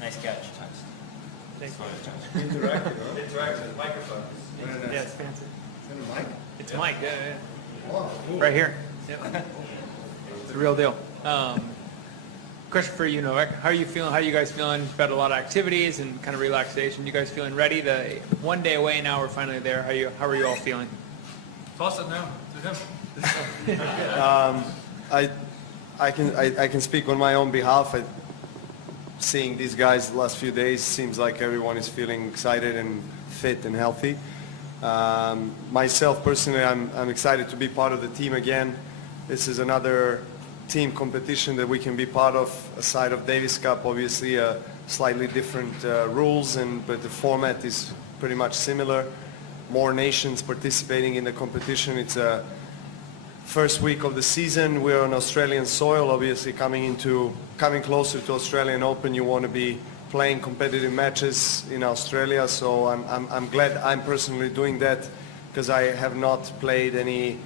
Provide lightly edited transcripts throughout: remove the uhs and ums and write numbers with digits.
Nice catch. Interactive microphone. Yeah, it's fancy. Is it a mic? It's Mike. Yeah. Oh, cool. Right here. Yep. It's the real deal. Question for you, Novak. How are you feeling? How are you guys feeling? You've had a lot of activities and kind of relaxation. You guys feeling ready? The 1 day away now, we're finally there. How are you all feeling? Toss it now to him. I can speak on my own behalf. Seeing these guys the last few days seems like everyone is feeling excited and fit and healthy. Myself personally, I'm excited to be part of the team again. This is another team competition that we can be part of, aside of Davis Cup. Obviously, slightly different rules, but the format is pretty much similar. More nations participating in the competition. It's a first week of the season. We're on Australian soil, obviously coming closer to Australian Open. You want to be playing competitive matches in Australia, so I'm glad I'm personally doing that, because I have not played any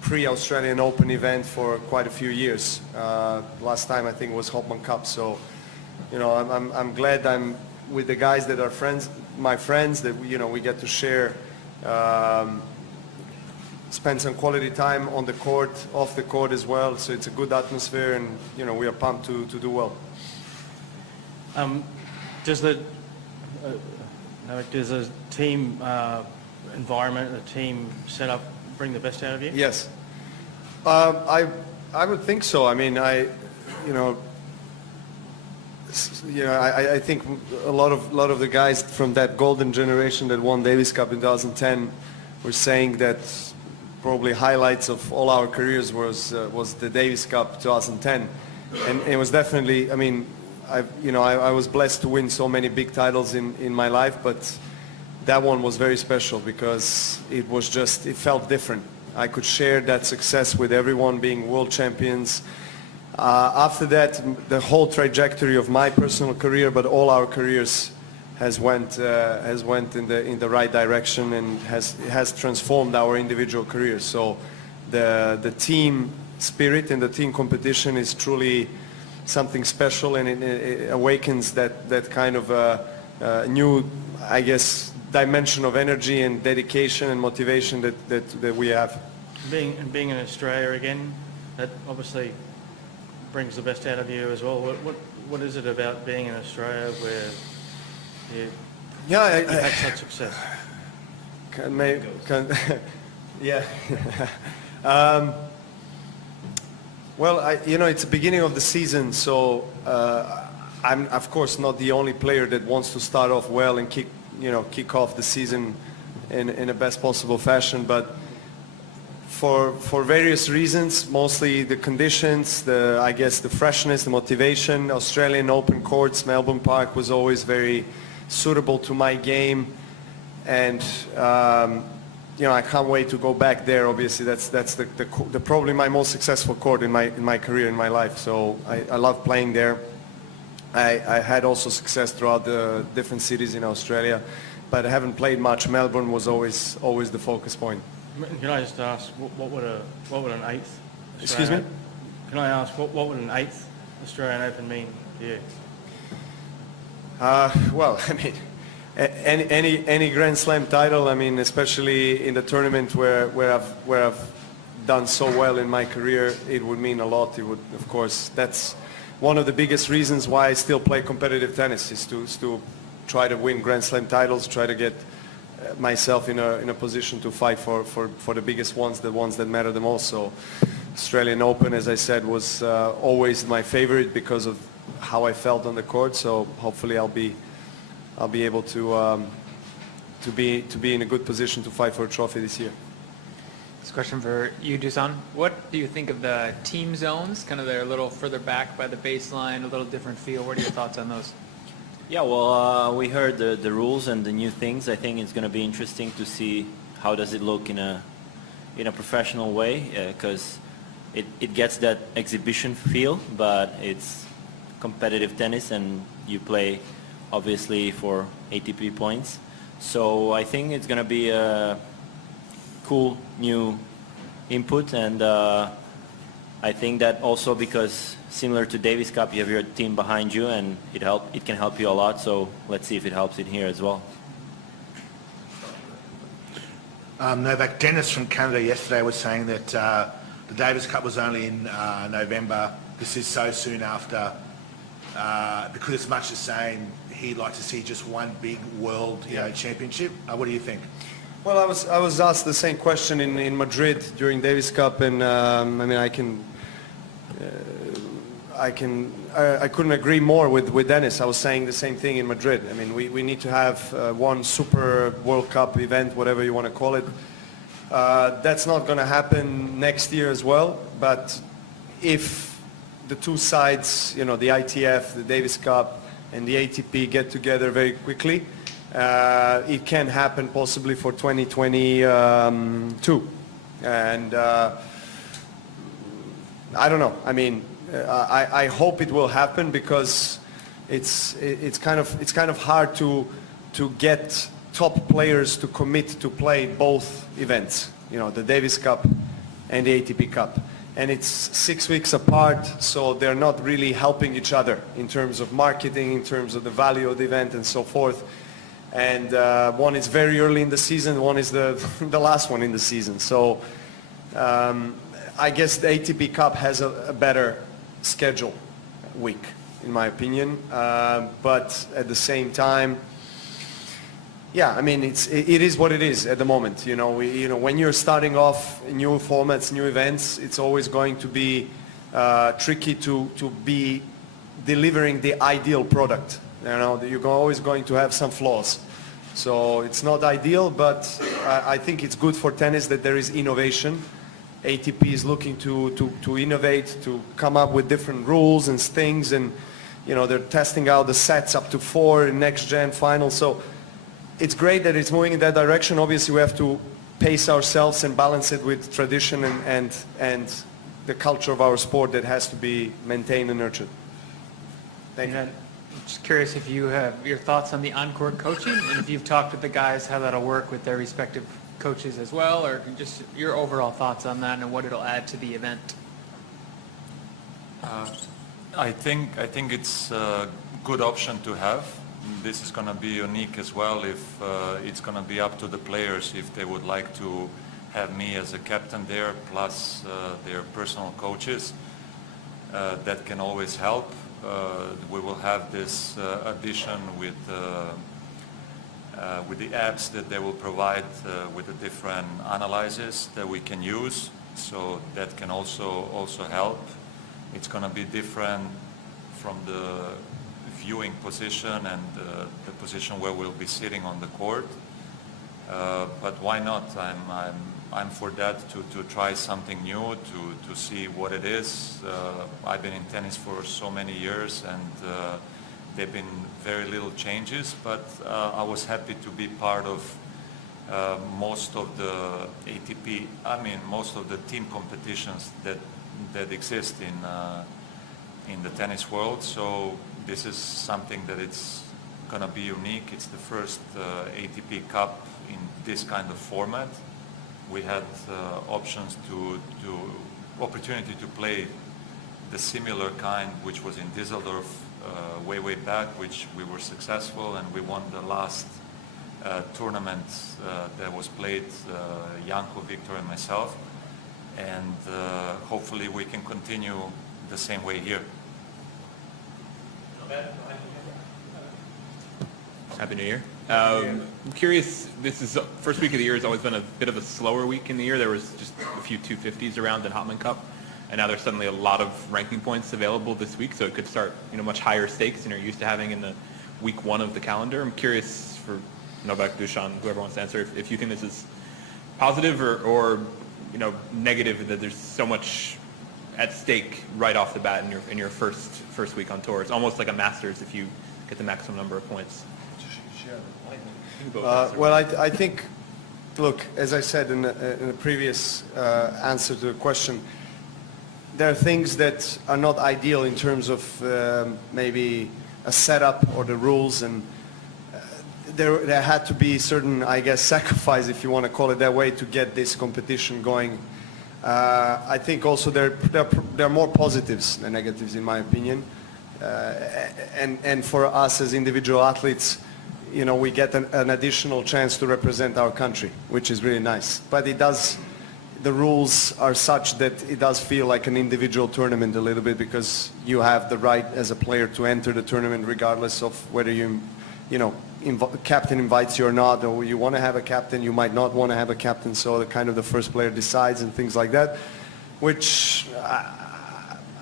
pre-Australian Open event for quite a few years. Last time I think was Hopman Cup, so I'm glad I'm with the guys that are my friends, that we get to share, spend some quality time on the court, off the court as well. So it's a good atmosphere, and we are pumped to do well. Does the team environment, the team setup, bring the best out of you? Yes, I would think so. I mean, I think a lot of the guys from that golden generation that won Davis Cup in 2010 were saying that probably highlights of all our careers was the Davis Cup 2010, and it was definitely. I mean, I was blessed to win so many big titles in my life, but that one was very special because it felt different. I could share that success with everyone, being world champions. After that, the whole trajectory of my personal career, but all our careers, has went in the right direction, and has transformed our individual careers. So the team spirit and the team competition is truly something special, and it awakens that kind of new, I guess, dimension of energy and dedication and motivation that we have. Being in Australia again, that obviously brings the best out of you as well. What is it about being in Australia where you've had such success? Yeah. Well, it's the beginning of the season, so I'm of course not the only player that wants to start off well and kick off the season in the best possible fashion. But for various reasons, mostly the conditions, I guess the freshness, the motivation, Australian Open courts, Melbourne Park was always very suitable to my game, and I can't wait to go back there. Obviously, that's the probably my most successful court in my career, in my life. So I love playing there. I had also success throughout the different cities in Australia, but I haven't played much. Melbourne was always the focus point. Can I just ask, what would an eighth? Excuse me? Can I ask, what would an eighth Australian Open mean to you? Well, I mean, any Grand Slam title. I mean, especially in the tournament where I've done so well in my career, it would mean a lot. It would, of course, that's one of the biggest reasons why I still play competitive tennis, is to try to win Grand Slam titles, try to get myself in a position to fight for the biggest ones, the ones that matter the most. So Australian Open, as I said, was always my favorite because of how I felt on the court. So hopefully I'll be able to be in a good position to fight for a trophy this year. This question for you, Dusan. What do you think of the team zones? Kind of they're a little further back by the baseline, a little different feel. What are your thoughts on those? Yeah, well, we heard the rules and the new things. I think it's going to be interesting to see how does it look in a professional way, because it gets that exhibition feel, but it's competitive tennis, and you play obviously for ATP points. So I think it's going to be a cool new input, and I think that also because similar to Davis Cup, you have your team behind you, and it can help you a lot. So let's see if it helps in here as well. Novak, Dennis from Canada yesterday was saying that the Davis Cup was only in November. This is so soon after. Because it's much the same, he'd like to see just one big world championship. What do you think? Well, I was asked the same question in Madrid during Davis Cup, and I mean I couldn't agree more with Dennis. I was saying the same thing in Madrid. I mean, we need to have one super World Cup event, whatever you want to call it. That's not going to happen next year as well, but if the two sides, you know, the ITF, the Davis Cup, and the ATP get together very quickly, it can happen possibly for 2022. And I don't know. I mean, I hope it will happen because it's kind of hard to get top players to commit to play both events. You know, the Davis Cup and the ATP Cup. And it's 6 weeks apart, so they're not really helping each other in terms of marketing, in terms of the value of the event and so forth. And one is very early in the season, one is the last one in the season. So I guess the ATP Cup has a better schedule week, in my opinion. But at the same time, yeah, I mean, it is what it is at the moment. You know, when you're starting off new formats, new events, it's always going to be tricky to be delivering the ideal product. You know, you're always going to have some flaws. So it's not ideal, but I think it's good for tennis that there is innovation. ATP is looking to innovate, to come up with different rules and things, and you know, they're testing out the sets up to 4 in next gen final. So it's great that it's moving in that direction. Obviously, we have to pace ourselves and balance it with tradition and the culture of our sport that has to be maintained and nurtured. Thank you. I'm just curious if you have your thoughts on the on-court coaching, and if you've talked with the guys how that'll work with their respective coaches as well, or just your overall thoughts on that and what it'll add to the event. I think it's a good option to have. This is going to be unique as well if it's going to be up to the players if they would like to have me as a captain there, plus their personal coaches. That can always help. We will have this addition with the apps that they will provide with the different analyzes that we can use. So that can also help. It's going to be different from the viewing position and the position where we'll be sitting on the court. But why not? I'm for that to try something new, to see what it is. I've been in tennis for so many years, and there've been very little changes, but I was happy to be part of most of the ATP, most of the team competitions that exist in the tennis world. So this is something that it's going to be unique. It's the first ATP Cup in this kind of format. We had opportunity to play the similar kind, which was in Düsseldorf way back, which we were successful, and we won the last tournament that was played, Janko, Victor, and myself. And hopefully we can continue the same way here. Happy New Year. I'm curious, this is first week of the year has always been a bit of a slower week in the year. There was just a few 250s around in Hopman Cup, and now there's suddenly a lot of ranking points available this week, so it could start, much higher stakes than you're used to having in the week 1 of the calendar. I'm curious for Novak, Dusan, whoever wants to answer, if you think this is positive or negative, that there's so much at stake right off the bat in your first week on tour. It's almost like a Masters if you get the maximum number of points. Well, I think, look, as I said in the previous answer to the question, there are things that are not ideal in terms of maybe a setup or the rules, and there had to be certain, I guess, sacrifice, if you want to call it that way, to get this competition going I think also there are more positives than negatives in my opinion. And for us as individual athletes, you know, we get an additional chance to represent our country, which is really nice. But the rules are such that it does feel like an individual tournament a little bit, because you have the right as a player to enter the tournament regardless of whether captain invites you or not, or you want to have a captain, you might not want to have a captain, so the first player decides and things like that, which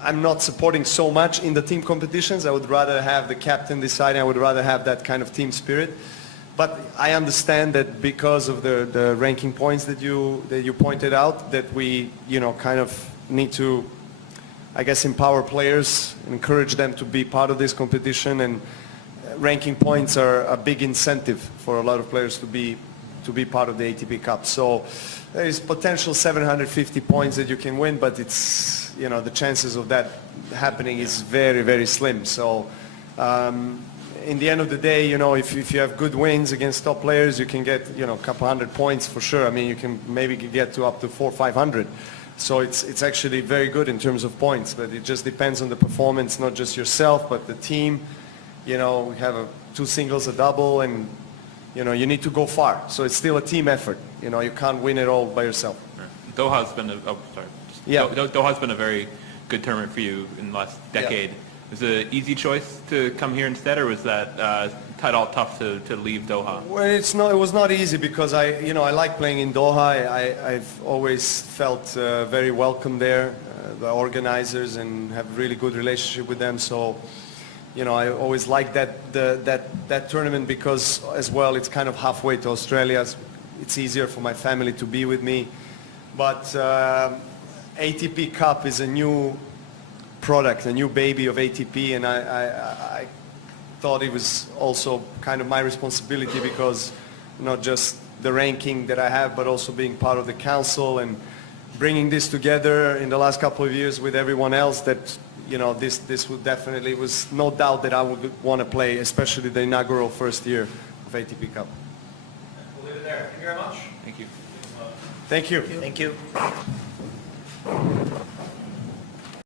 I'm not supporting so much in the team competitions. I would rather have the captain deciding. I would rather have that kind of team spirit. But I understand that because of the ranking points that you pointed out, that we kind of need to, I guess, empower players, encourage them to be part of this competition, and ranking points are a big incentive for a lot of players to be part of the ATP Cup. So there is potential 750 points that you can win, but it's, the chances of that happening is very, very slim. So in the end of the day, if you have good wins against top players, you can get, a couple hundred points for sure. I mean, you can maybe get to up to 400 or 500. So it's actually very good in terms of points, but it just depends on the performance, not just yourself, but the team. We have 2 singles, a double, and you need to go far. So it's still a team effort. You can't win it all by yourself. Doha's been Doha's been a very good tournament for you in the last decade. Yeah. Was it an easy choice to come here instead, or was that all tough to leave Doha? Well, it was not easy, because I like playing in Doha. I've always felt very welcome there, the organizers, and have a really good relationship with them. So, I always liked that tournament, because as well it's kind of halfway to Australia. It's easier for my family to be with me. But ATP Cup is a new product, a new baby of ATP, and I thought it was also kind of my responsibility, because not just the ranking that I have, but also being part of the council and bringing this together in the last couple of years with everyone else, that this would definitely, was no doubt that I would want to play, especially the inaugural first year of ATP Cup. We'll leave it there. Thank you very much. Thank you. Thank you. Thank you.